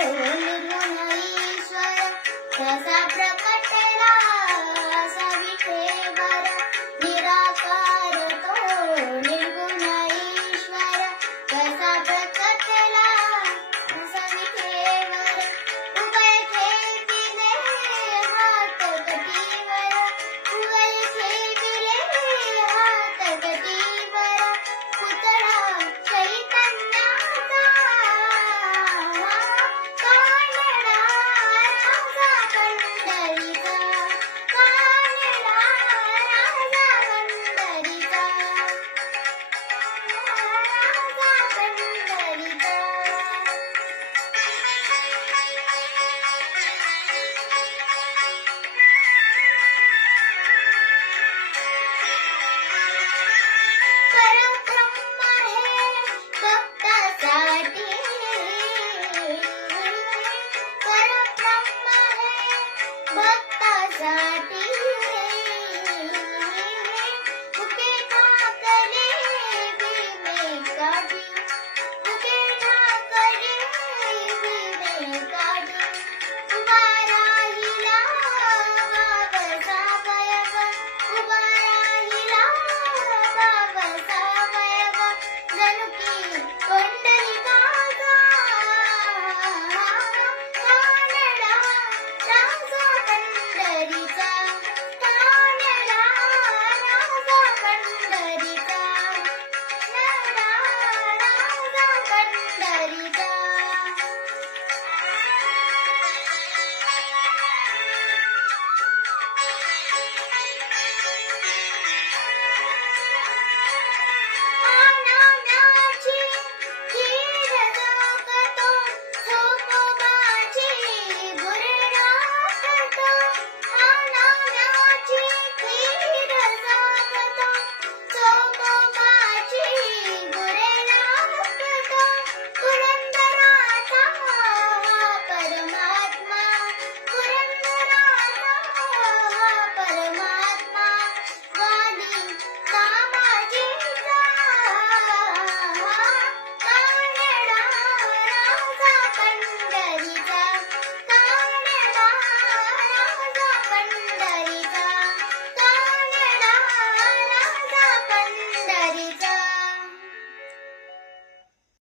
निर्गुण ईश्वर कसा प्रकटला असा विठेवर निराकार तो निर्गुण ईश्वर कसा प्रकटला असा विठेवर उभय ठेविले हात कटीवर उभय ठेविले हात कटीवर पुतळा चैतन्याचा कानडा राजा पंढरीचा कानडा राजा पंढरीचा परब्रह्म हे भक्तासाठी परब्रह्म हे भक्तासाठी उभे ठाकले विवेकाची उभे ठाकले विवेकाची उभा राहिला बाबासाहेब उभा राहिला बाबासाहेब जणू की पंढरीकाचा कानडा राजा पंढरीचा कानडा राजा पंढरीचा